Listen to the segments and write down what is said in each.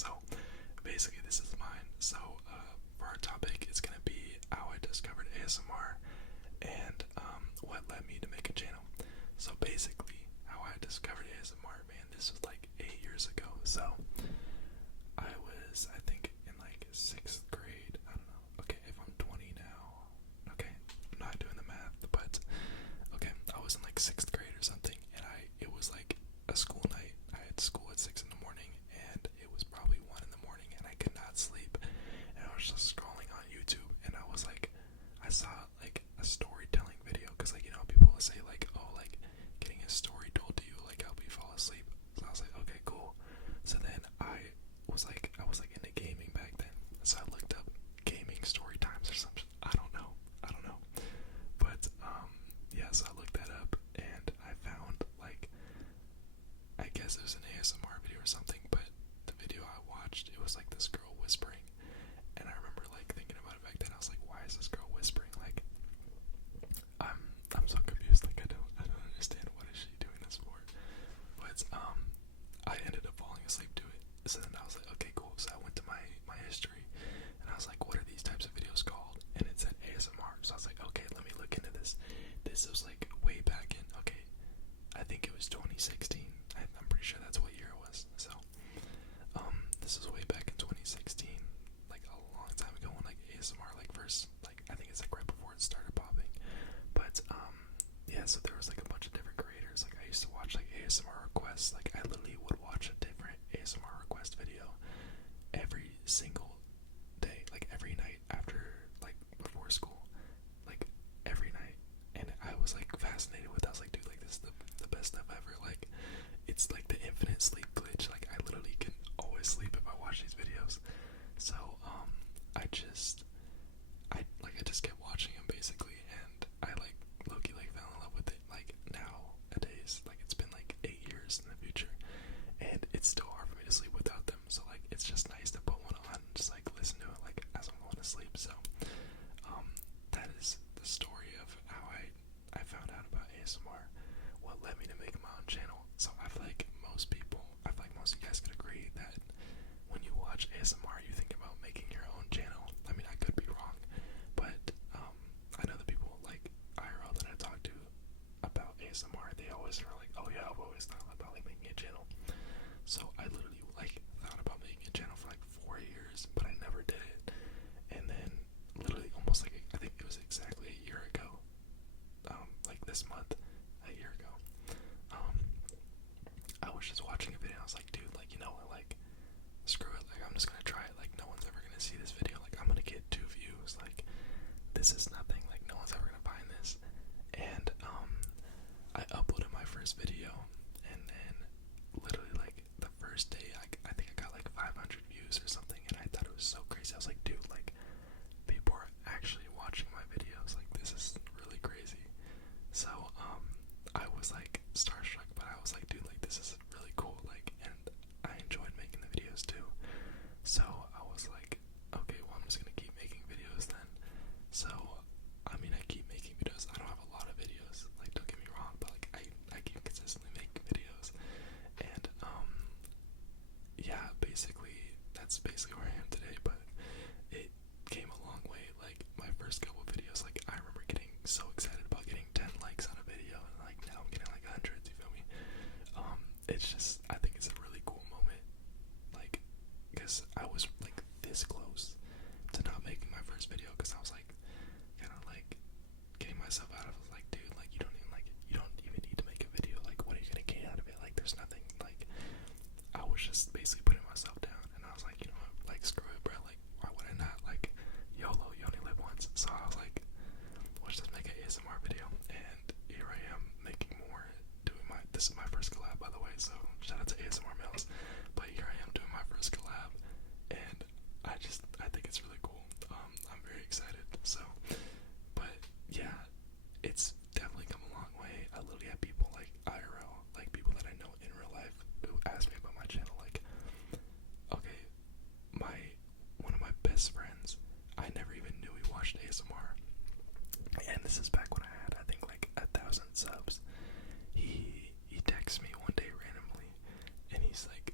So basically this is mine. So for our topic, it's gonna be how I discovered ASMR and what led me to make a channel. So basically, how I discovered ASMR, man, this was like 8 years ago. So I was, I think, in like 6th grade. I don't know. Okay, if I'm 20 now. Okay, I'm not doing the math, but okay, I was in like 6th grade or something, and it was like a school night. I had school at 6 in the morning, and it was probably 1 in the morning, and I could not sleep. And I was just scrolling on YouTube, and I was like, I saw like a storytelling video, because like, you know, people will say like, oh, like getting a story told to you like help you fall asleep. So I was like, okay, cool. So then I was like into gaming back then, so I looked up gaming story times or something. I don't know, but yeah, so I looked that up, and I found like, I guess it was an ASMR video or something, but the video I watched, it was like this girl whispering, and I remember like thinking about it back then. I was like, why is this girl whispering? Like, I'm so confused. Like, I don't understand, what is she doing this for? But I ended up falling asleep to it. So then I was like, okay, cool. So I went to my history, and I was like, what are these types of videos called? And it said ASMR. So I was like, okay, let me look into this. This was like way back in, okay, I think it was 2016. I'm pretty sure that's what year it was. So this was way back in 2016, like a long time ago, when like ASMR like first, like I think it's like right before it started popping. But yeah, so there was like a bunch of different creators. Like I used to watch like ASMR requests. Like I literally would watch a different ASMR request video every single day, like every night after, like before school, like every night. And I was like fascinated with it. I was like, dude, like this is the best stuff ever. Like it's like the infinite sleep glitch. Like I literally can always sleep if I watch these videos. So I just kept watching them basically, and I like low-key like fell in love with it. Like nowadays, like it's been like 8 years in the future, and it's still hard for me to sleep without them. So like it's just nice to put one on and just like listen to it like as I'm going to sleep. So that is the story of how I found out about ASMR, what led me to make my own channel. So I feel like most of you guys could agree that when you watch ASMR, you think about making your own channel. I mean, I could be wrong, but I know the people like IRL that I talk to about ASMR, they always are like, oh yeah, I've always thought about like making a channel. So I literally like thought about making a channel for like 4 years, but I never did it. And then literally almost like, I think it was exactly a year ago, like this month, a year ago, I was just watching a video. I was like, dude, like, you know what, like, screw it, like, I'm just gonna try it. Like, no one's ever gonna see this video. Like, I'm gonna get 2 views. Like, this is nothing. Like, no one's ever gonna find this. And I uploaded my first video, and then literally like the first day, I think I got like 500 views or something, and I thought it was so crazy. I was like, dude, like, people are actually watching my videos. Like, this is really crazy. So I was like starstruck, but I was like, dude, like this is really cool. Like, and I enjoyed making the videos too. So I was like, okay, well, I'm just gonna keep making videos then. So I mean, I keep making videos. I don't have a lot of videos, like, don't get me wrong, but like I keep consistently making videos. And yeah, basically that's basically where I am today. But it came a long way. Like my first couple videos, like I remember getting so excited about getting 10 likes on a video, and like now I'm getting like hundreds, you feel me? It's just, I think it's a really cool moment, like, because I was like this close to not making my first video, because I was like kind of like getting myself out of it. Like, dude, like you don't even need to make a video. Like, what are you gonna gain out of it? Like, there's nothing. Like, I was just basically putting myself down, and I was like, you know what, like screw it, bro. Like, why would I not? Like, YOLO, you only live once. So I was like, let's just make an ASMR video, and here I am making more, doing this is my first collab, by the way, so shout out to Asmrmelzz. But here I am doing my first collab, and I think it's really cool. I'm very excited. So, but yeah, it's definitely come a long way. I literally have people like IRL, like people that I know in real life, who ask me about my channel. Like, okay, one of my best friends, I never even knew he watched ASMR. And this is back when I had, I think, like 1,000 subs. He texts me one day randomly, and he's like,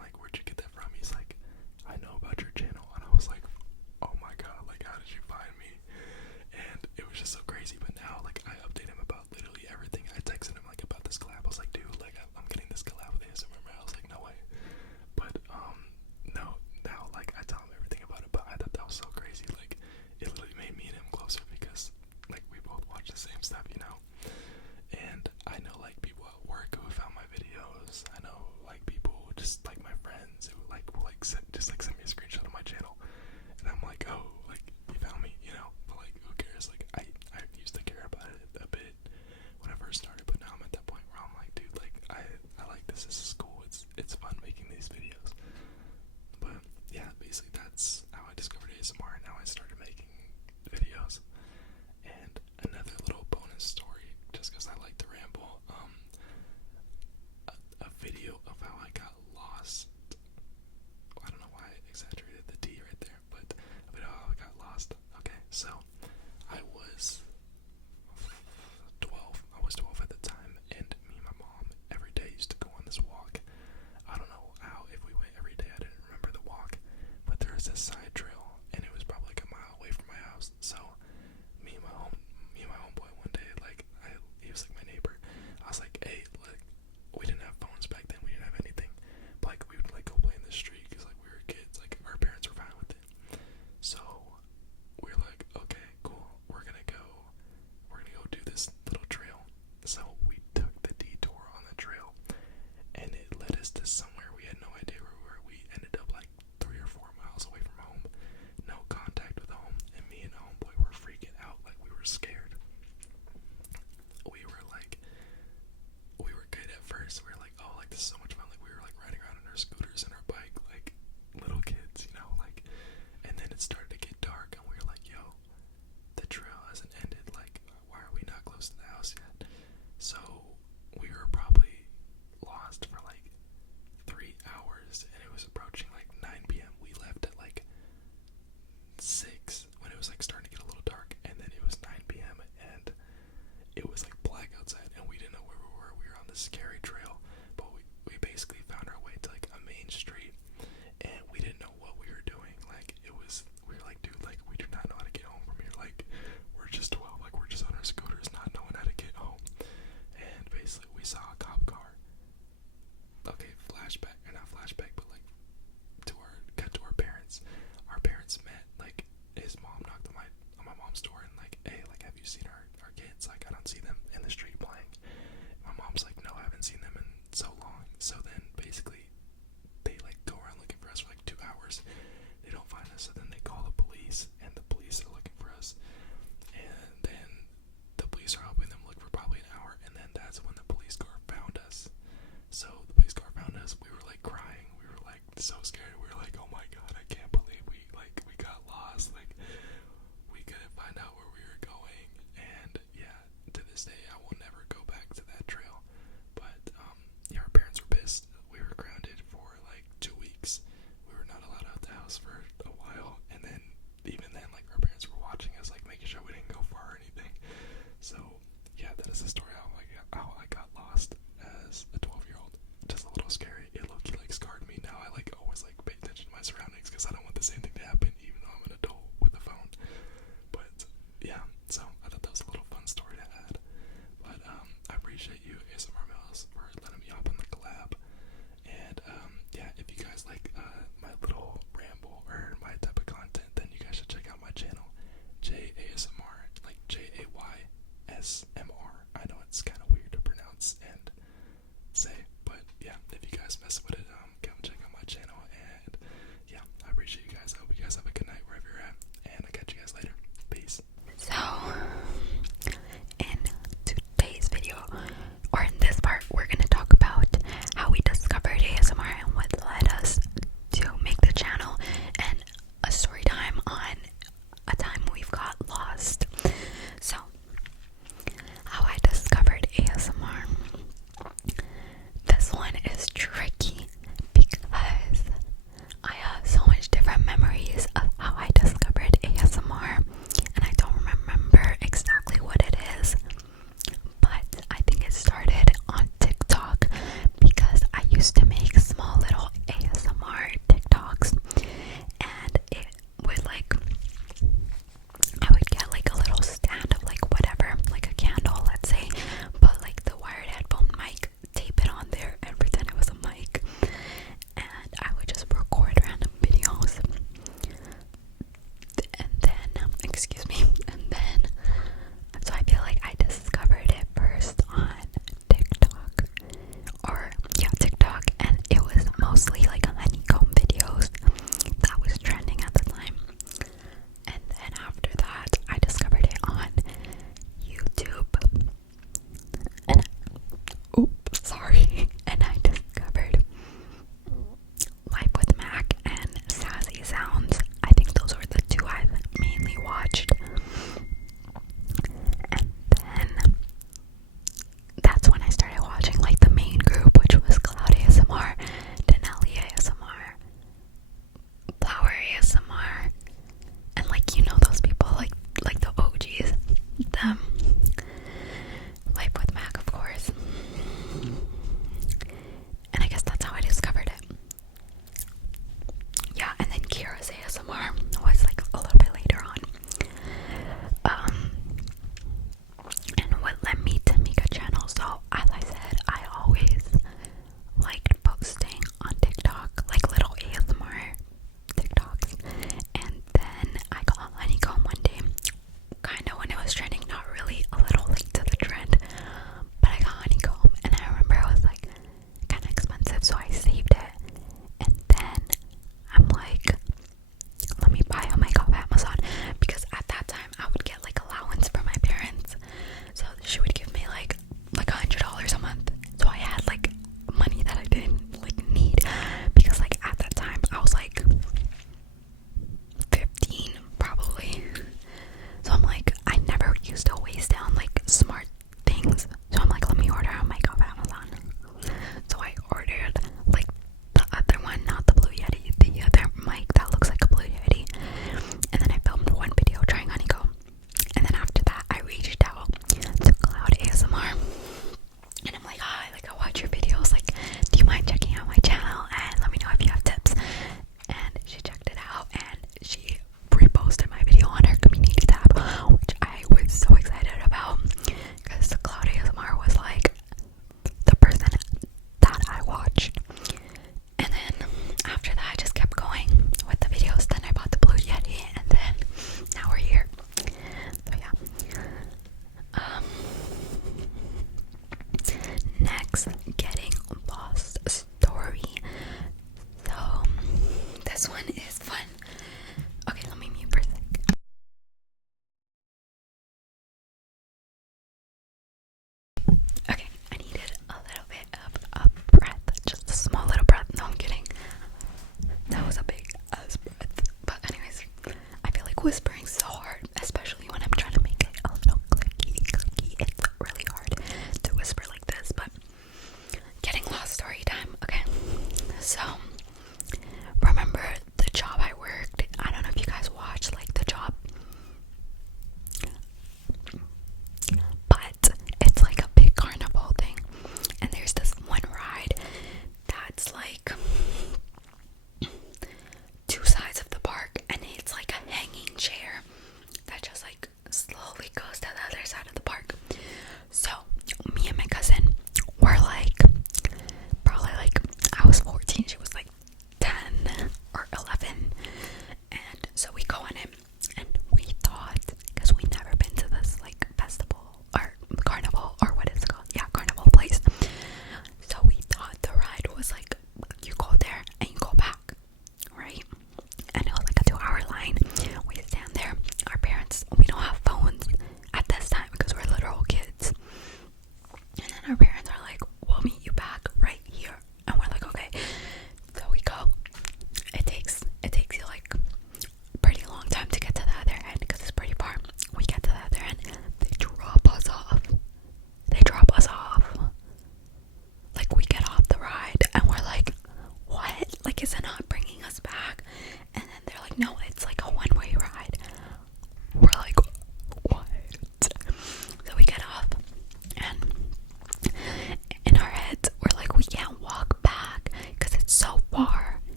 like, where'd you get that from? He's like, I know about your channel. And I was like, oh my god, like, how did you find me? And it was just so crazy. But now, like, I update him about literally everything. I texted him, like, about this collab. I was like, dude, like, I'm getting this collab with Asmrmelzz. I was like, no way. But, no, now, like, I tell him everything about it. But I thought that was so crazy. Like, it literally made me and him closer because, like, we both watch the same stuff, you know? And I know, like, people at work who found my videos. I know, like, people who just, like, my friends who, like, will, like, send me a screenshot of my channel. And I'm like, oh, like, you found me, you know? But, like, who cares? Like, I used to care about it a bit when I first started, but now I'm at that point where I'm like, dude, like, I like this. This is cool. It's fun making these videos. But, yeah, basically that's how I discovered ASMR, and how I started making videos. And another little bonus story, just because I like to ramble, a video of how I got lost. I don't know why I exaggerated the D right there, but a video of how I got lost. Okay, so I was 12. I was 12 at the time, and me and my mom every day used to go on this walk. I don't know how, if we went every day, I didn't remember the walk, but there was this side trail, and it was probably like a mile away from my house. So me and my homeboy one day, like, he was like my neighbor. I was like, hey, like, we didn't have phones back then, we didn't have anything, but like, we would like go play in the street because like we were kids, like our parents were fine with it. So we were like, okay, cool, we're gonna go do this little trail. So we took the detour on the trail, and it led us to somewhere we had no idea where we were. We ended up like 3 or 4 miles away from home, no contact with home, and me and homeboy were freaking out, like we were scared. We were good at first. We were like, oh, like this is so much fun. Like we were like riding around on our scooters and our bike, like little kids, you know, like. And then it started to get dark, and we were like, yo, the trail hasn't ended. Like, why are we not close to the house yet? So we were probably lost for like 3 hours, and it was approaching like 9 p.m. We left at like 6 when it was like starting to get a little dark, and then it was 9 p.m. and it was like